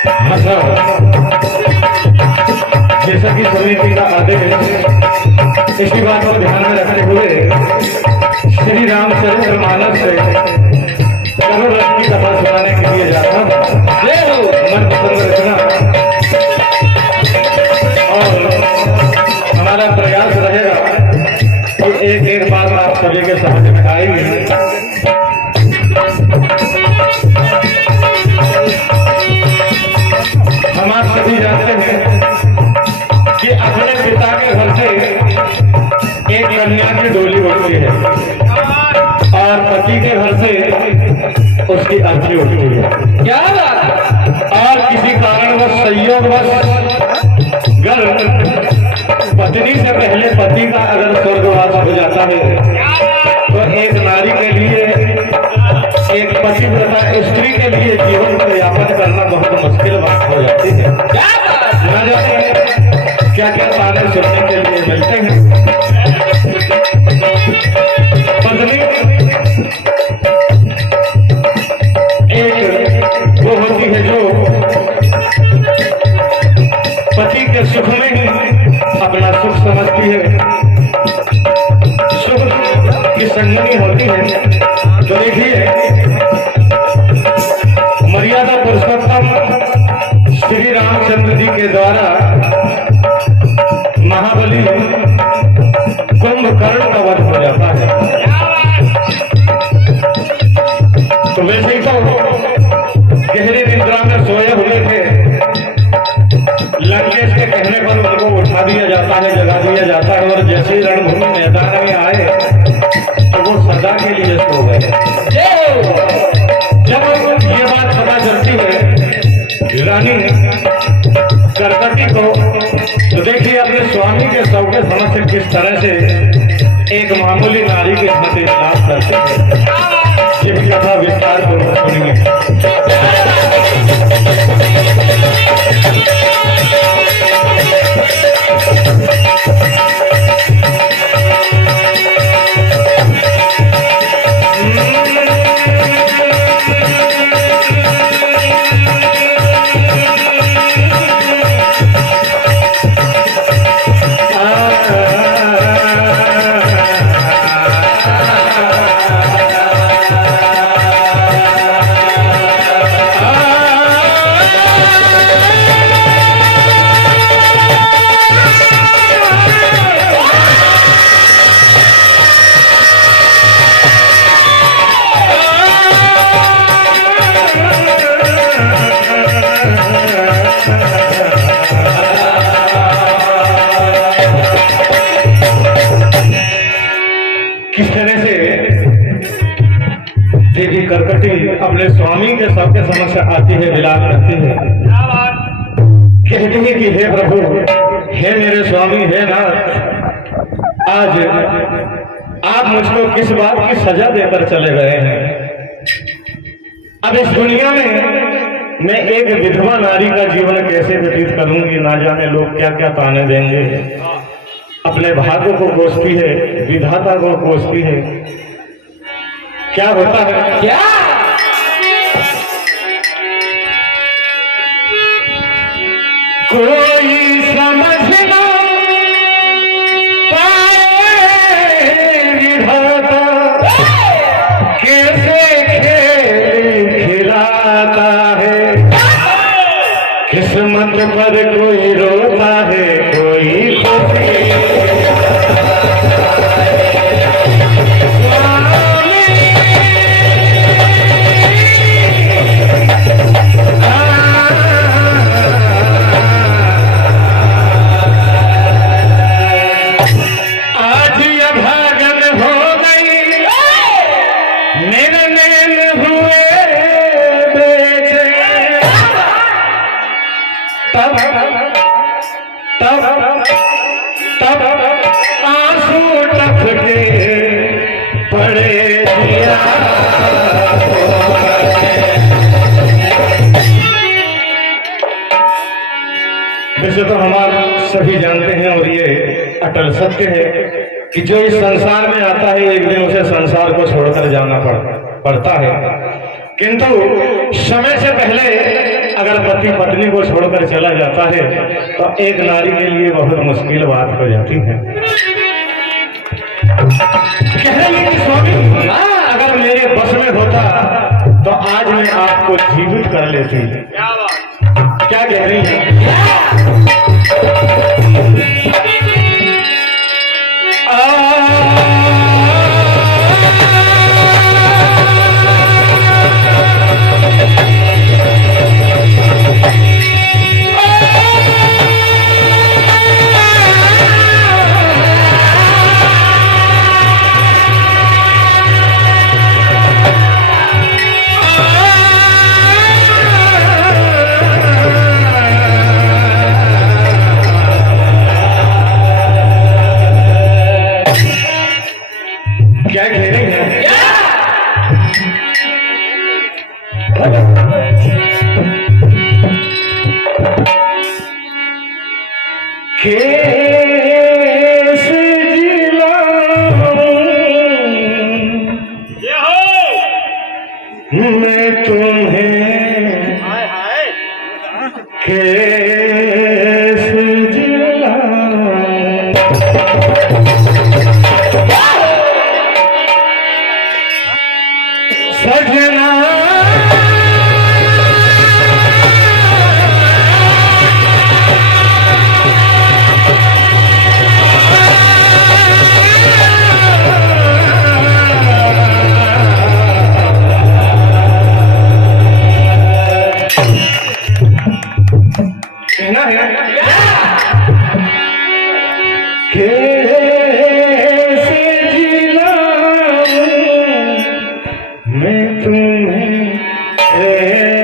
जैसा कि समिति का आदेश इसी बात को ध्यान में रखते हुए श्री रामचंद्र मानस से करोड़ रथ की कथा सुनाने के लिए जाता हूँ। मन पसंद रखना और हमारा प्रयास रहेगा तो एक एक बात आप सभी के समझ में आएगी। हम आप सभी जानते हैं कि अपने पिता के घर से एक कन्या की डोली उठती है और पति के घर से उसकी अर्थी उठती है। क्या बात? और किसी कारणवश संयोगवश घर पत्नी से पहले पति का अगर स्वर्गवास हो जाता है तो एक नारी के लिए, एक पतिव्रता स्त्री के लिए जीवन को यापन करना बहुत मुश्किल बात हो जाती है। न जाने क्या क्या ताने सुनने के लिए मिलते हैं। पत्नी एक वो होती है जो पति के सुख में ही अपना सुख समझती है, सुख की संगनी होती है। तो देखिए मर्यादा पुरुषोत्तम श्री रामचंद्र जी के द्वारा महाबली कुंभकर्ण का वध हो जाता है। तो वैसे ही तो गहरी निद्रा में सोए हुए थे, लंकेश के कहने पर उनको उठा दिया जाता है, जगा दिया जाता है और जैसे ही रणभूमि मैदान में आए तो वो सदा के लिए सो गए। जब ये बात पता चलती है रानी करकटी को तो देखिए अपने स्वामी के शव के समक्ष किस तरह से एक मामूली नारी के साथ इस्लाम करते हैं। ये कथा विस्तार पूर्वक सुनेंगे। देवी करकटी अपने स्वामी के सबके समक्ष आती है, विलाप करती है, कहती है कि हे प्रभु, हे मेरे स्वामी, हे नाथ, आज आप मुझको किस बात की सजा देकर चले गए हैं। अब इस दुनिया में मैं एक विधवा नारी का जीवन कैसे व्यतीत करूंगी, ना जाने लोग क्या क्या ताने देंगे। अपने भाग्य को कोसती है, विधाता को कोसती है। क्या होता है, क्या कोई समझ ना पाए विधाता कैसे खेल खिलाता है। किस्मत पर कोई रोता है, कोई खुशी तब आंसू टपके पड़े दिया। वैसे तो हमारे सभी जानते हैं और ये अटल सत्य है कि जो इस संसार में आता है एक दिन उसे संसार को छोड़कर जाना पड़ता है, किंतु समय से पहले अगर पति पत्नी को छोड़कर चला जाता है तो एक नारी के लिए बहुत मुश्किल बात हो जाती है। कह रही कि स्वामी अगर मेरे बस में होता तो आज मैं आपको जीवित कर लेती। क्या कह रही है? क्या कह रही है? केस जिलाऊं मैं तुम्हें, केस जिलाऊं सजना कहना है कैसे जिलाऊं मैं तुम्हें, कैसे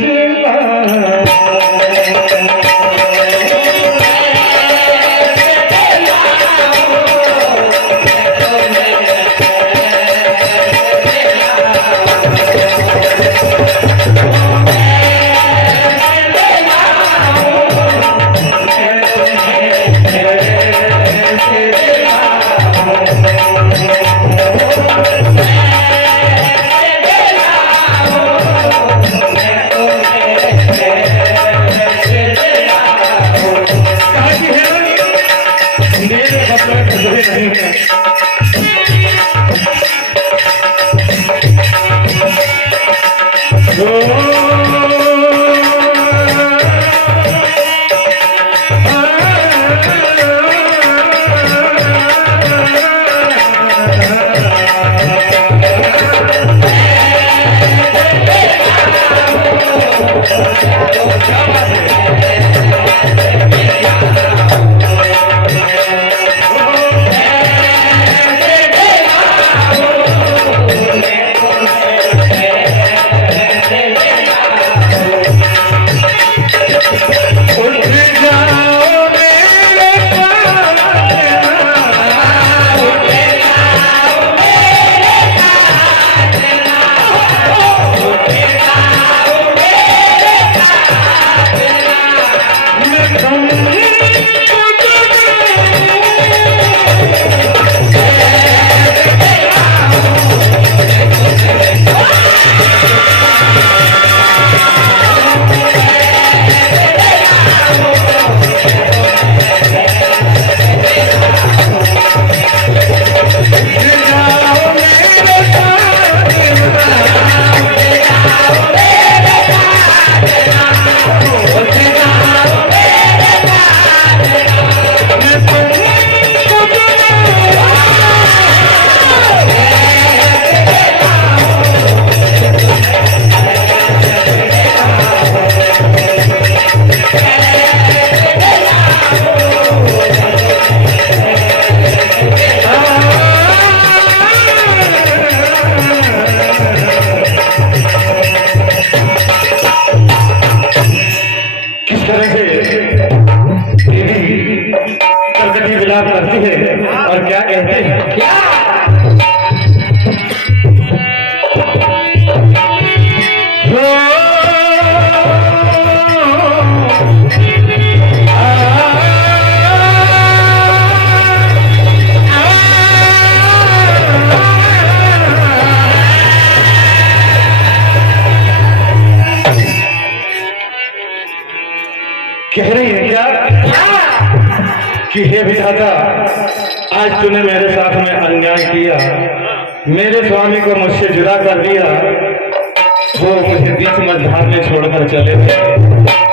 जिलाऊं कह रही है क्या कि हे विधाता, आज तूने मेरे साथ में अन्याय किया, मेरे स्वामी को मुझसे जुदा कर दिया, वो मुझे बीच मझधार में छोड़कर चले गए।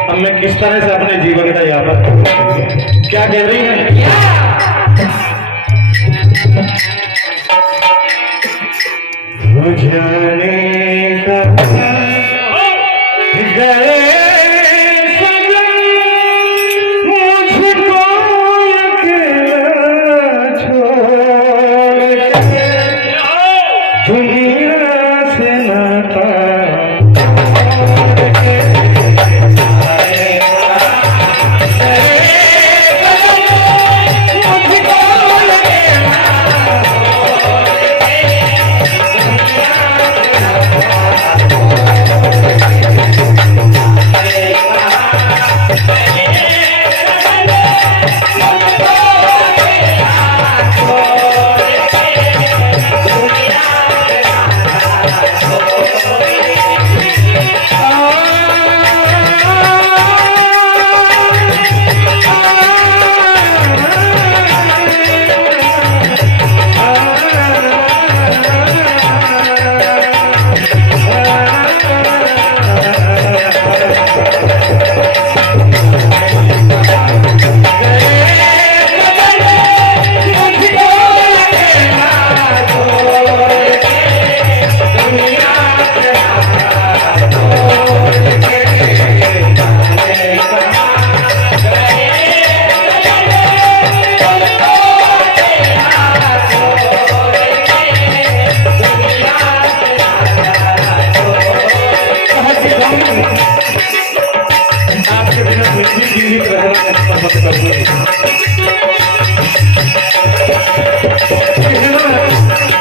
अब मैं किस तरह से अपने जीवन का यापन करूं? क्या कह रही है? जाने का गए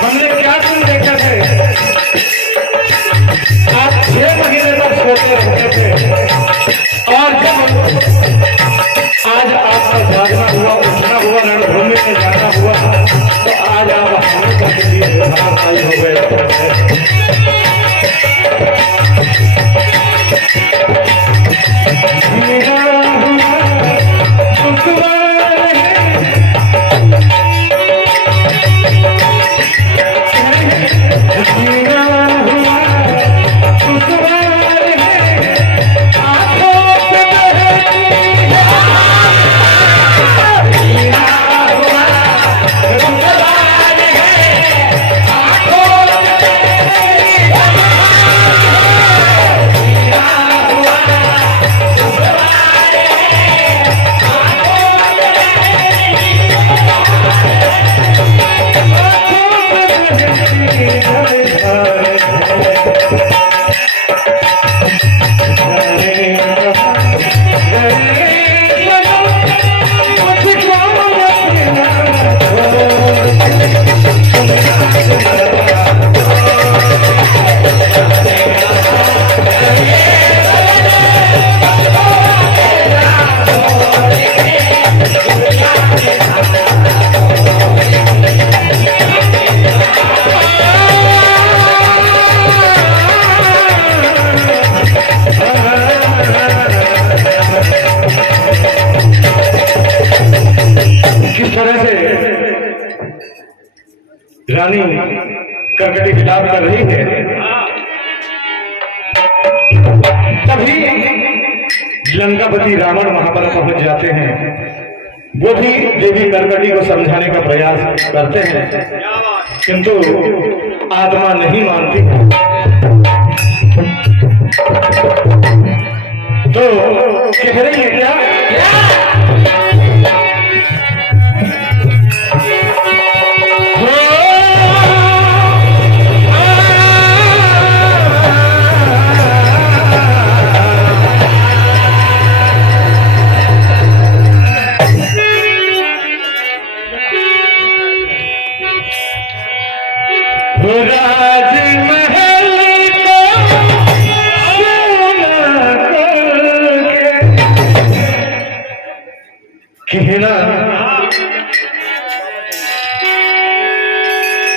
हमने क्या तुम देखा थे? आप 6 महीने तक सोते रहते थे, और जब आज आपका जागना हुआ, उठना हुआ, रणभूमि में जाना हुआ, तो आज आप हमें के लिए प्रधानमंत्री हो गए। रानी करकटी विलाप कर रही है, तभी लंकापति रावण वहां पर पहुंच जाते हैं। वो भी देवी करकटी को समझाने का प्रयास करते हैं, किंतु आत्मा नहीं मानती। तो कह रही है क्या?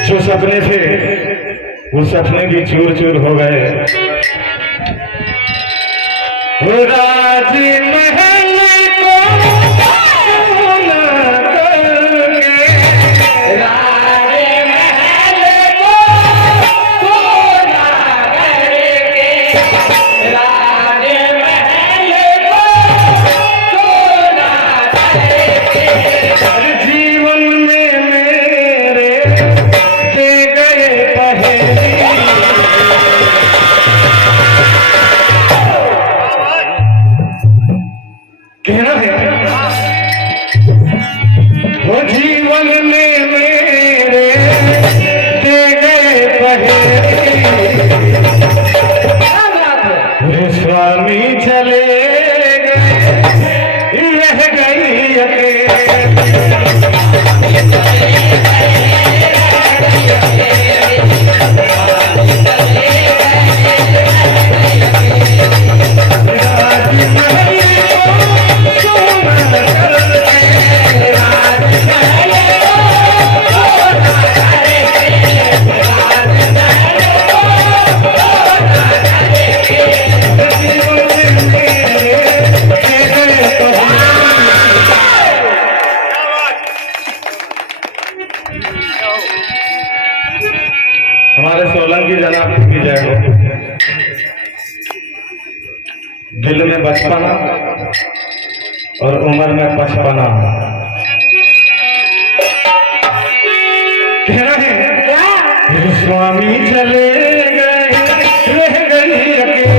जो सपने थे वो सपने भी चूर चूर हो गए। राज महल स्वामी चले गए रह गई अकेले। हमारे सोलंकी जनाब की जय हो। दिल में बचपना और उम्र में पचपना। कह रहे हैं स्वामी चले गए रह गई अकेले।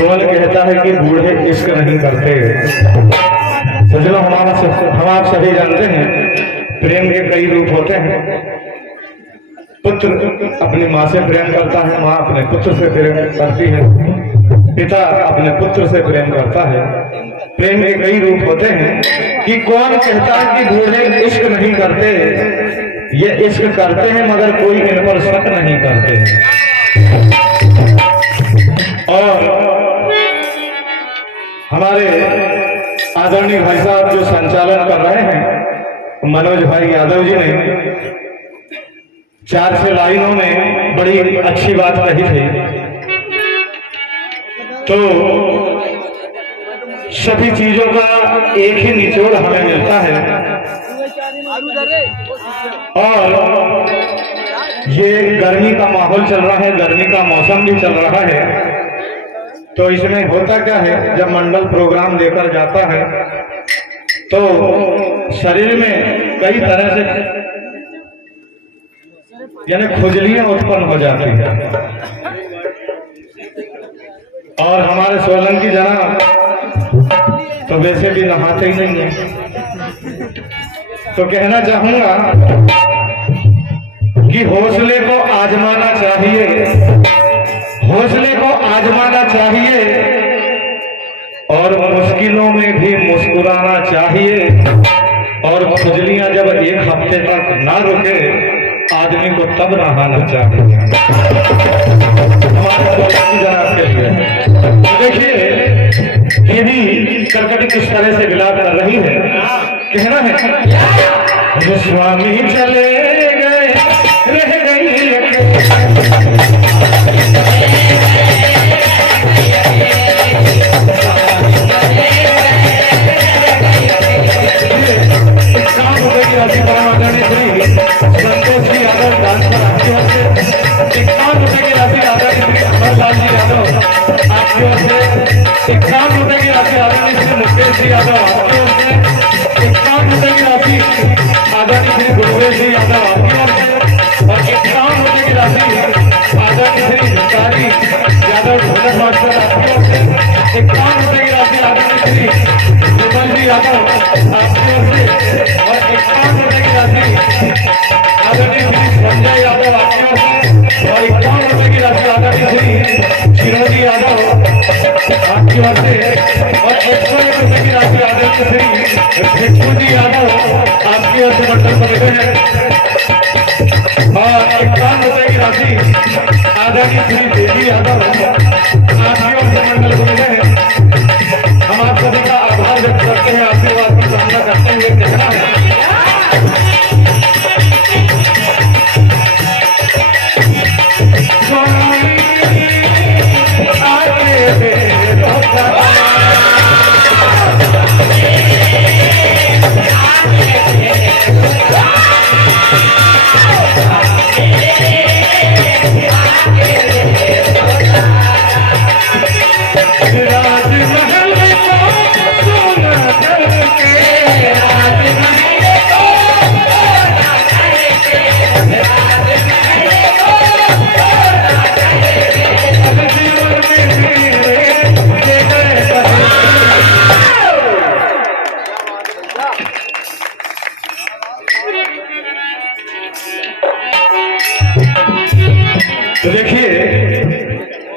कौन कहता है कि बूढ़े इश्क नहीं करते। सजनो हम आप सभी जानते हैं प्रेम के कई रूप होते हैं। पुत्र अपनी माँ से प्रेम करता है, माँ अपने पुत्र से प्रेम करती है, पिता अपने पुत्र से प्रेम करता है। प्रेम के कई रूप होते हैं कि कौन कहता है कि बूढ़े इश्क नहीं करते। ये इश्क करते हैं मगर कोई इन पर शक नहीं करते। और हमारे आदरणीय भाई साहब जो संचालन कर रहे हैं मनोज भाई यादव जी ने 4 लाइनों में बड़ी अच्छी बात कही थी। तो सभी चीजों का एक ही निचोड़ हमें मिलता है और ये गर्मी का माहौल चल रहा है, गर्मी का मौसम भी चल रहा है। तो इसमें होता क्या है, जब मंडल प्रोग्राम लेकर जाता है तो शरीर में कई तरह से यानी खुजलियां उत्पन्न हो जाती है। और हमारे सोलंकी जनाब तो वैसे भी नहाते ही नहीं है। तो कहना चाहूंगा कि हौसले को आजमाना चाहिए, हौसले को आजमाना चाहिए और मुश्किलों में भी मुस्कुराना चाहिए। और खुजलियां जब एक हफ्ते तक ना रुके आदमी को तब नहाना चाहिए। हमारे जनाब के लिए देखिए ये भी कर्कट किस तरह से विलाप कर रही है। कहना है जो स्वामी चले गए रह गई संतोष जी यादव डांस पर आपकी ओर से 51 रुपए की राशि आदरणीय अमरलाल जी यादव आपकी ओर से 51 रुपए की राशि आदरणीय श्री मुकेश जी यादव आपकी ओर से 51 रुपए की राशि आदरणीय श्री गुरुवेश जी यादव आपकी ओर से और 51 रुपए की राशि आदरणीय श्री भिखारी मास्टर आपकी ओर से 51 रुपए की राशि आदरणीय श्री विमल जी यादव आपकी ओर से और 51 रुपए की राशि आदरणीय श्री संजय यादव आपकी ओर से और 51 रुपए की राशि आदरणीय श्री शिरोजी यादव आपकी ओर से और 101 रुपए की राशि आदरणीय श्री भिट्टू जी यादव आपकी ओर से मंडल को देते हैं और 51 रुपए की राशि आदरणीय श्री देवी यादव आपकी ओर से मंडल को देते हैं। हम आप सभी का आभार व्यक्त करते हैं, आशीर्वाद की कामना करते हुए कहना है तो देखिए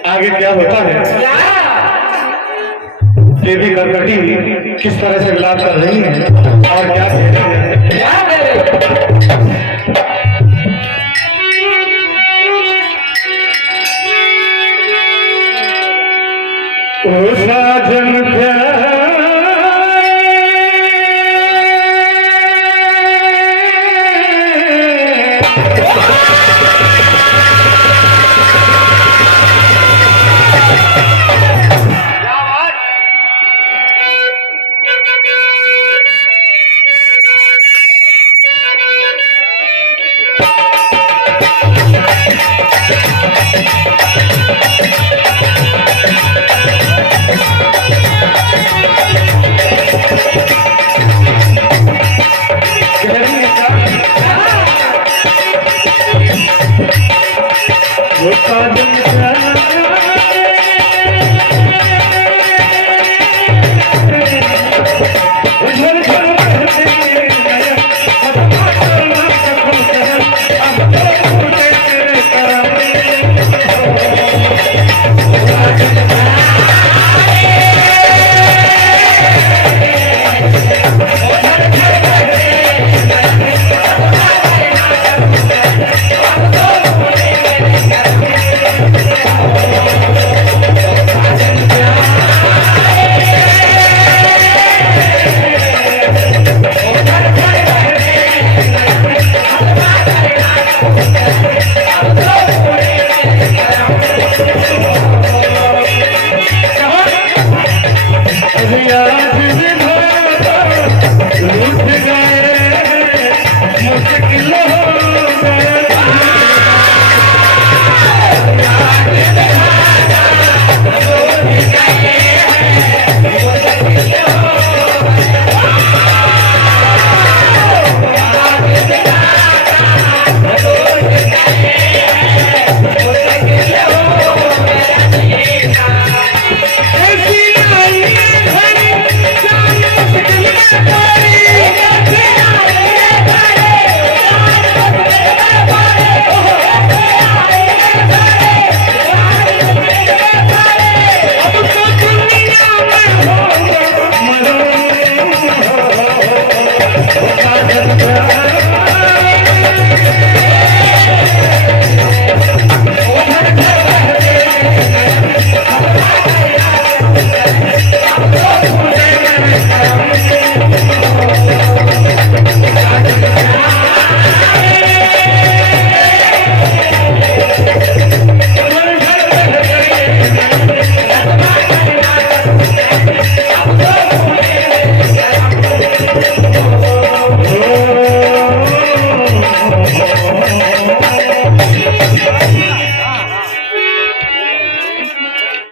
आगे क्या होता है। देवी गणपति किस तरह से विलाप कर रही है और क्या कह रही है। ओ साजन